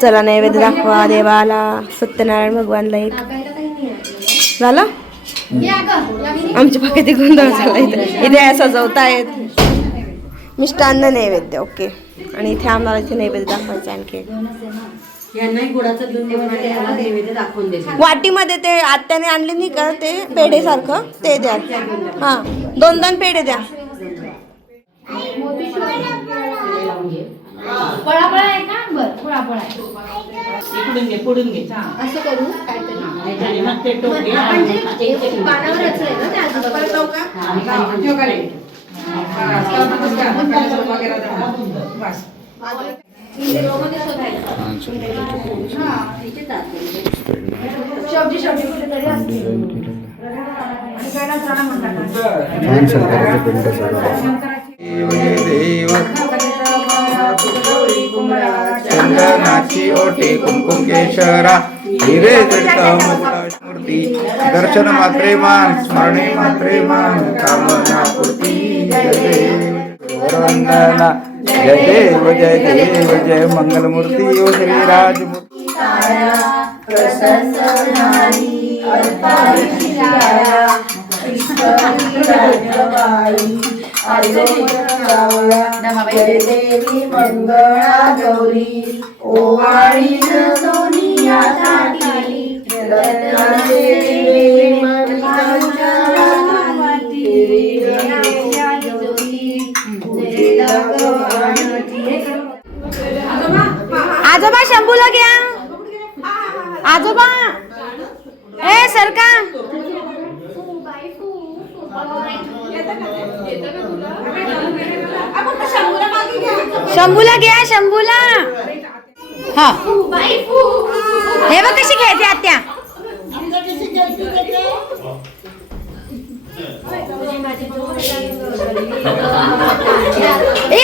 चला नैवेद्य दाखवा देवाला सत्यनारायण भगवानला एक. झालं? आमच्या पाकिटी गोंधळ झाला इथे. इथे सजवतायत. मिष्टान्न नैवेद्य ओके. आणि इथे आम्हाला इथे नैवेद्य दाखवायचं आणखी वाटीमध्ये ते आत्याने आणले नाही का ते पेढे सारखं ते द्या. हा दोन दोन पेढे द्या. पळापळा आहे का बर पळापळा आहे पुढून घे पुढून घे असं करू काहीतरी मग ते टोक घे. आपण जे पानावर रचलंय ना ते आजूबाजूला इंदिरोमध्ये शोधायचं. शेवटी शेवटी कुठेतरी असते देव चंदनाची ओटी कुमकुम केशरा. हिरे जडता मूर्ती दर्शन मात्रे मान स्मरणे मात्रे मान. कामना पूर्ती जय देव. वंदना जय देव जय देव जय मंगलमूर्ती. ओ श्री राजमूर्ती. देवी मंगळा गौरी ओवाळी आजोबा शंभूला घ्या आजोबा ए सरका शंभूला घ्या शंभूला. हा. हे बघ कशी खेळते आत्या. ए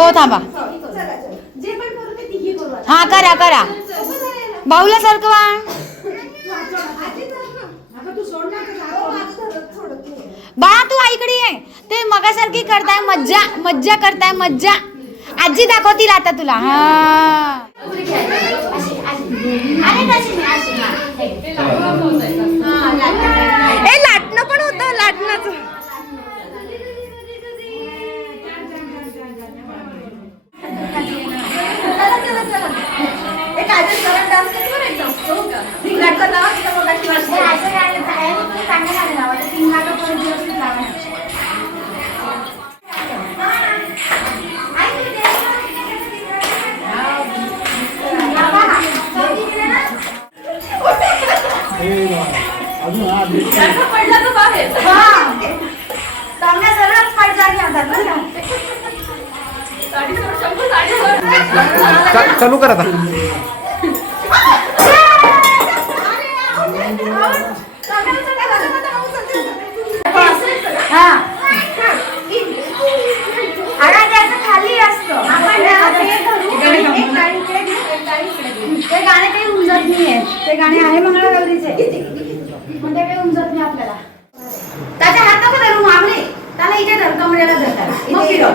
हो थांबा. हा करा करा. भाऊला सरकवा बाळा तू आईकडे ये. ते मगासारखी करताय मज्जा मज्जा करताय मज्जा. आजी दाखवतील आता तुला. हा. ए लाटणं पण होतं लाटण्याचं gracias. चालू कर आता. खाली असतं. ते गाणे काही उमजत नाहीये. ते गाणे आहे मंगळागौरीचे. पण ते काही उमजत नाही आपल्याला. त्याच्या हात नको धरू मामले त्याला इथे धर कमरेला धर त्याला. मग फिरव.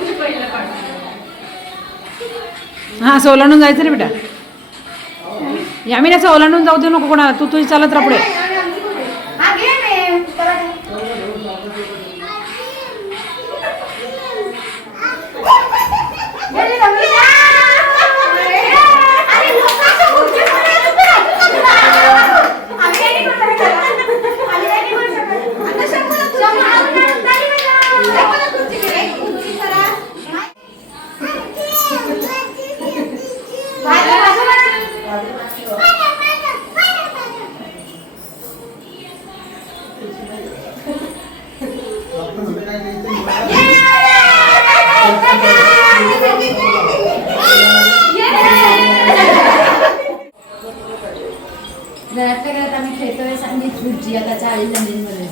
मी पहिलं काढलं. हा असं ओलांडून जायचं रे बेटा. यामी असं ओलांडून जाऊ देऊ नको कोणाला. तू तुझी चालत पुढे. घरातल्या घरात आम्ही खेळतोय सांगित खुर्ची आता चाळीस जमिनीमध्ये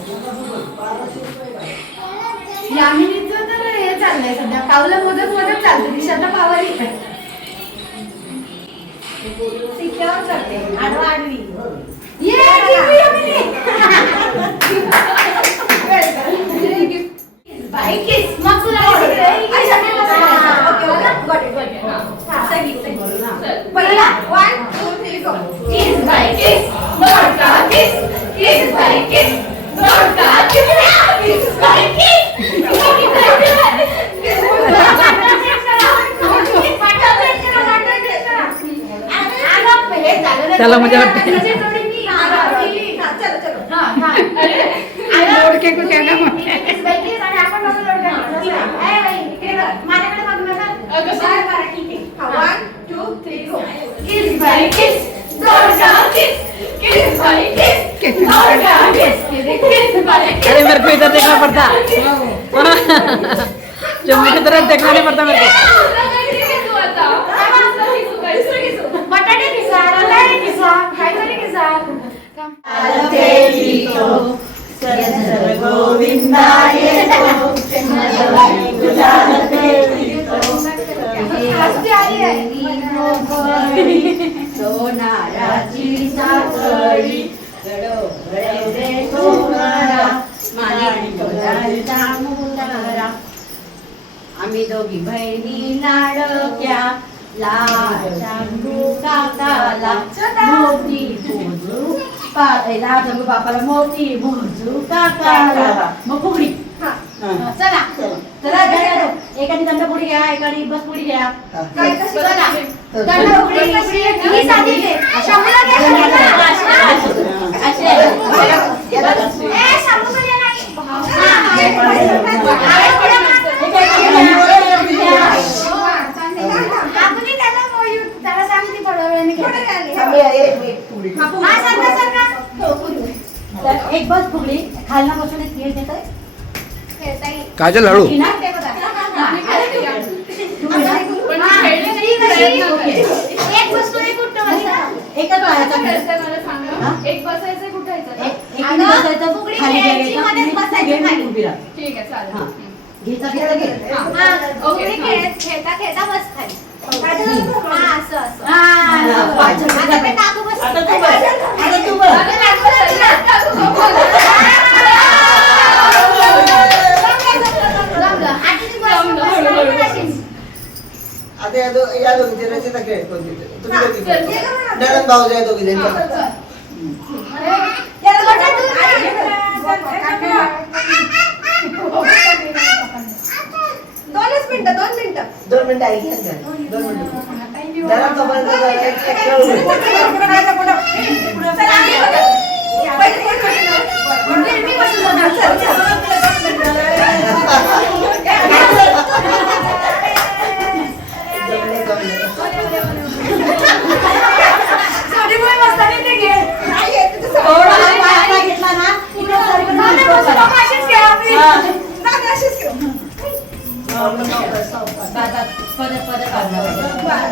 यामिनीचं तर हे चाललंय सध्या. पावलं मोदक मोदक चालतं. दिशाला पावर सिक्क्यावर चालते आडवा आडवी. ये जिंकली यामिनी. बाई kiss. मग तुला अच्छा, मी बघा. Okay, okay. त्याला मजा वाटते. लोडके को क्या नाम अरे मेरे को इधर देखना पड़ता। जो मुझे तरफ देखना नहीं पड़ता मेरे को। बटाटे किसा बटाटे किसा सोनाराची साखळी. गडोगडे सोनारा माझ्या मुलारा आम्ही दोघी बहिणी लाडक्या मोती मोजू. काकाला. मग फुगडी चला. चला घ्या एखादी दंडपुडी घ्या. एखादी बस पुडी घ्या सांगितले. शंभूला घे, शंभूला. असे ए, शंभूला नाही. हा, काकुनी त्याला मोयू- त्याला सांग ती थोड्या वेळाने घे. हा, सरका, सरका. तर एक बस फुगडी खालना बसून एक खेळ घेतोय खेळता येईल. काजल हळू की ना? ते बघा. तुम्ही ना? हा, ती कशी? एक वस्तू एक उठतं वाली ना? एकच बाळाचा खेळ. हा? एक बसायचं कुठं एक- एकीने अगं, बसायचं, फुगडी खाली खेळायची, घ्यायचं, मध्येच आणि बसायचं घे, खाली. उभी राहा. ठीक आहे चालेल काजल हळू एक बसायचं हा, फुगडी खेळ- खेळता खेळता बस खाली असं असं हा, पाच आता मिनिटं. ते आता या दो या दोघींचे रचिता खेळ कोणती तुम्ही दोघी खेळता. नणंद भाऊजा या दोघी जण. दोनच मिनिटं दोन मिनिटं. दोन मिनिटं ऐक ना जरा. दोन मिनिटं. जरा तोपर्यंत जरा एक- एक खेळ होईल.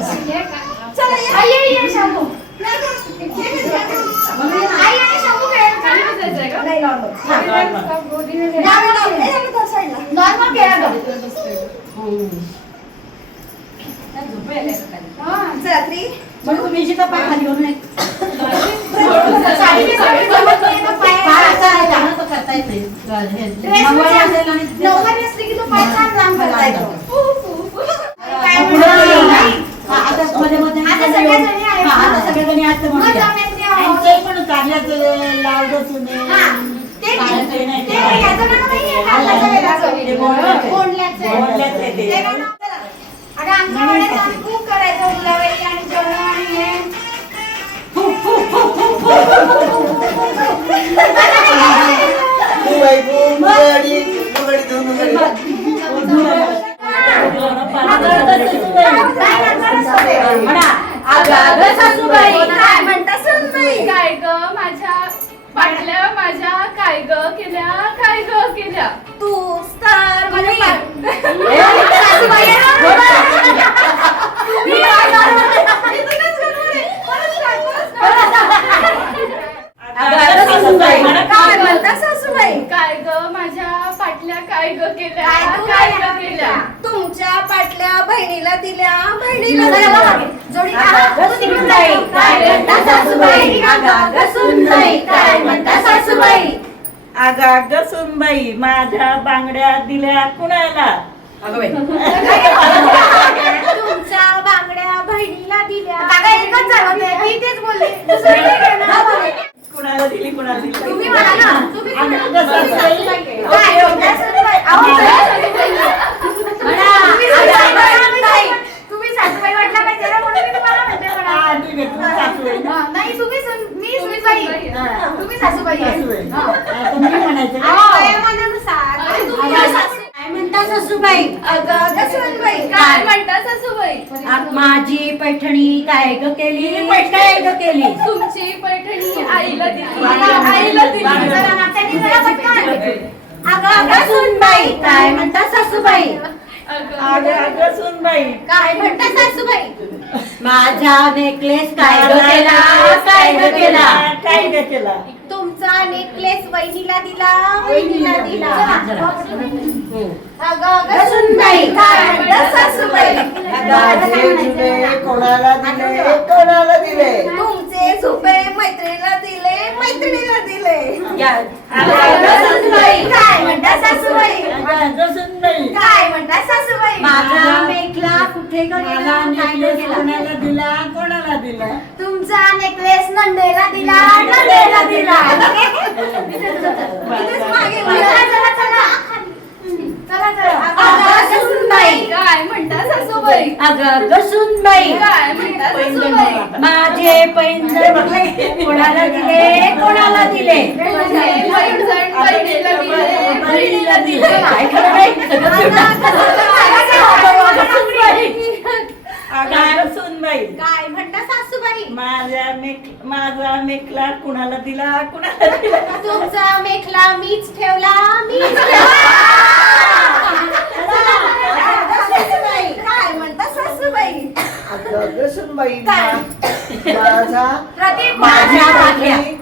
पाहिजे. आई आई आई शांभू आई आणि शांभू नॉर्मल खेळा गं. मग तुम्ही इथे पाय खाली घेऊन नाही. सासूबाई अगं सुनबाई काय म्हणता सासूबाई आगा गसूनबाई माझ्या बांगड्या दिल्या कुणाला तुमच्या बांगड्या बहिणीला दिल्या काका एकच झालं ते मी तेच बोलले दुसरं काही नाही ना. कुणाला दिली कुणाला दिली तुम्ही म्हणा सासूबाई? म्हटलं पाहिजे ना म्हणून मी तुम्हाला म्हणते म्हणा. हा, ठीक आहे, तुम्ही सासूबाई. हा, नाही तुम्ही सुन मी सुनबाई तुम्ही सासूबाई आहे. सासूबाई. हा. आता मी म्हणायचं का? अहो, वयोमानानुसार काय म्हणता सासूबाई अगं गसूनबाई काय म्हणता सासूबाई माझी पैठणी काय ग केली काय ग केली तुमची पैठणी आईला दिली आईला दिली जरा नात्याने जरा पटकन. अगं अगं सुनबाई काय म्हणता सासूबाई अगं. काय म्हणता सासूबाई? माझा नेकलेस काय ग केला काय ग केला. काय ग केला. तुमचा नेकलेस वहिनीला दिला वहिनीला दिला. अगं अगं माझे जुले कोणाला दिले? कोणाला दिले? तुमचे सुपे मैत्रिणीला दिले मैत्रिणीला दिले. काय म्हणता सासूबाई? काय म्हणता सासूबाई? माझा मेकला कुठे मला नेकलेस कोणाला दिला? कोणाला दिला? तुमचा नेकलेस नंदेला दिला नंदेला दिला इथेच मागे वळा. चला, चला, चला. चला, चला. अगं सुनबाई काय म्हणता सासूबाई अगं सासूबाई माझे पैंजण कोणाला दिले? कोणाला दिले? माझे काय म्हणता सासूबाई माझ्या मेकला कुणाला दिला? कुणाला दिला? तुमचा मेखला मीच ठेवला मीच सासूबाई काय म्हणता सासूबाई सुनबाई? माझा माझ्या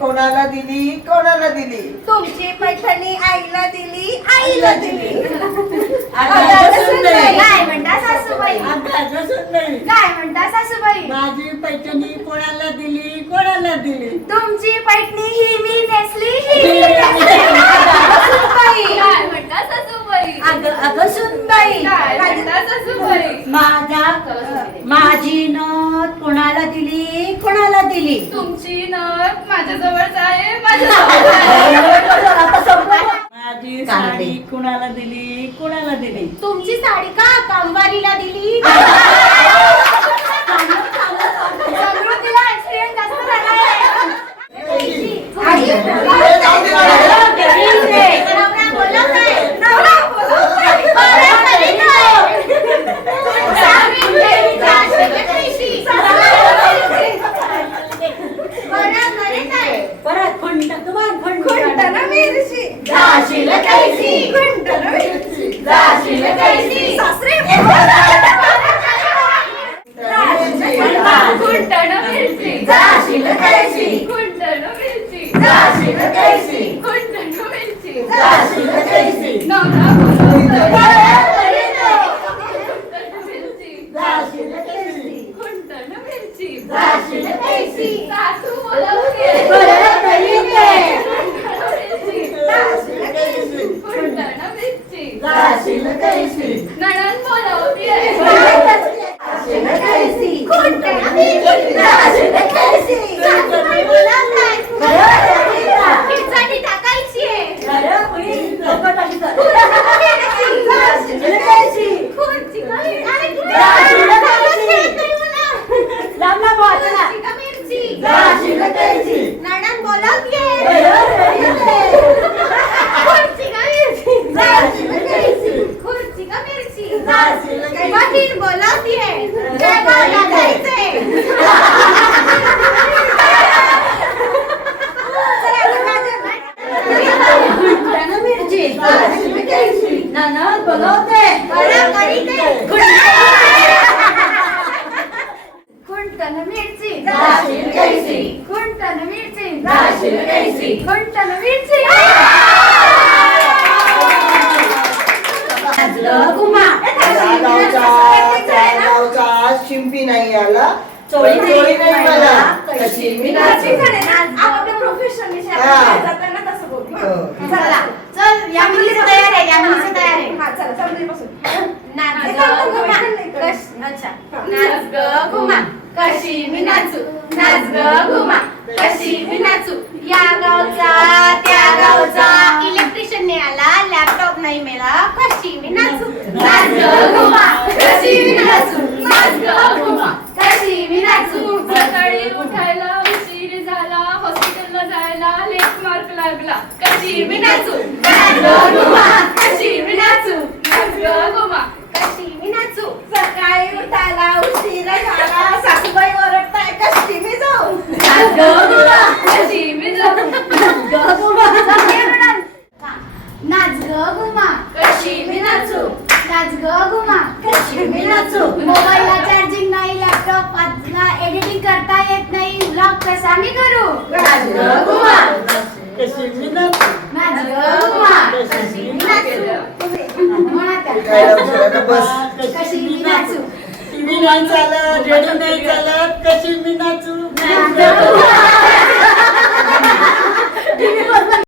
कोणाला दिली? कोणाला दिली? तुमची पैठणी आईला दिली आईला दिली. काय म्हणता सासूबाई? आगा गसूनबाई. काय म्हणता सासूबाई? माझी पैठणी कोणाला दिली? कोणाला दिली? तुमची पैठणी ही मी नेसली ही मी नेसली. काय म्हणता सासूबाई? अगं अगं सुनबाई. काय म्हणता सासूबाई? माझा माझी नथ कोणाला दिली? कोणाला दिली? तुमची नथ माझ्या जवळच आहे. माझ्या जवळ आहे माझी साडी कुणाला दिली कुणाला दिली तुमची साडी का कामवालीला दिली समृद्धीला accident जास्त झालाय. नवरा बोलत आहे. नवरा बोलत आहे. बरं, तरी काय? सावित्रीची आशिकी कैसी? बरं, तरी काय? परत फंड तुम्हाला फंड खुंटन मिरची. जाशील कैसी. खुंटन मिरची. जाशील कैसी. सासरे खुंटण मिरची जाशील कैसी. खुंटण मिरची जाशील कैसी. खुंटण मिरची जाशील कैसी. नवरा बोलवतोय. खुंटण मिरची जाशील कैसी. खुंटण मिरची जाशील कैसी. सासू बोलवते बरं तरी ते. खुंटण मिरची जाशील कैसी. नणन बोलवते जाशील कैसी. खुंटन मिरची. जाशील कैसी. सासूबाई बोलत आहे. बरं तरी ते. खिचडी टाकायची आहे. बरं मुली, लोकं टाकीतात. जाशील कैसी. खुर्ची का मिरची? अरे, जाशील कैसी. नाही मला. लांब लांब वाचला. खुर्ची का मिरची? जाशील कैसी. नणंद बोलवते. बरं तरी ते. खुर्ची का मिरची? जाशील कैसी. खुर्ची का मिरची? जाशील कैसी. वकील बोलवतीये. जेवायला जायचंय. चला, आता माझं- खुंटण मिरची. जाशील कैसी. ननद बोलवते बरं, करीते. जाशील कैसी. खुंटन मिरची. नाचलं घुमा त्या गावचा त्या गावचा शिंपी नाही आला. चोळी चोळी नाही मला. कशी मी नाचू आपल्या प्रोफेशनने हा. जाताना तसं बोलू. हो. चला. चल या मुलीचं तयार आहे या मुलीचं तयार आहे. हा चला चल नाच हे ग. कश अच्छा. नाच ग घुमा कशी मी नाचू नाच ग घुमा कशी मी नाचू या गावचा त्या गावचा. इलेक्ट्रिशियन नाही आला लॅपटॉप नाही मिळाला कशी मी नाचू नाच ग घुमा कशी मी नाचू नाच ग घुमा कशी मी नाचू. सकाळी उठायला उशीर झाला हॉस्पिटलला जायला लेट मार्क लागला. कशी मी नाचू नाच ग घुमा कशी मी नाचू नाच ग गोमा. कशी मी नाचू सकाळी उठायला उशिरा झाला सासूबाई ओरडताय कशी मी जाऊ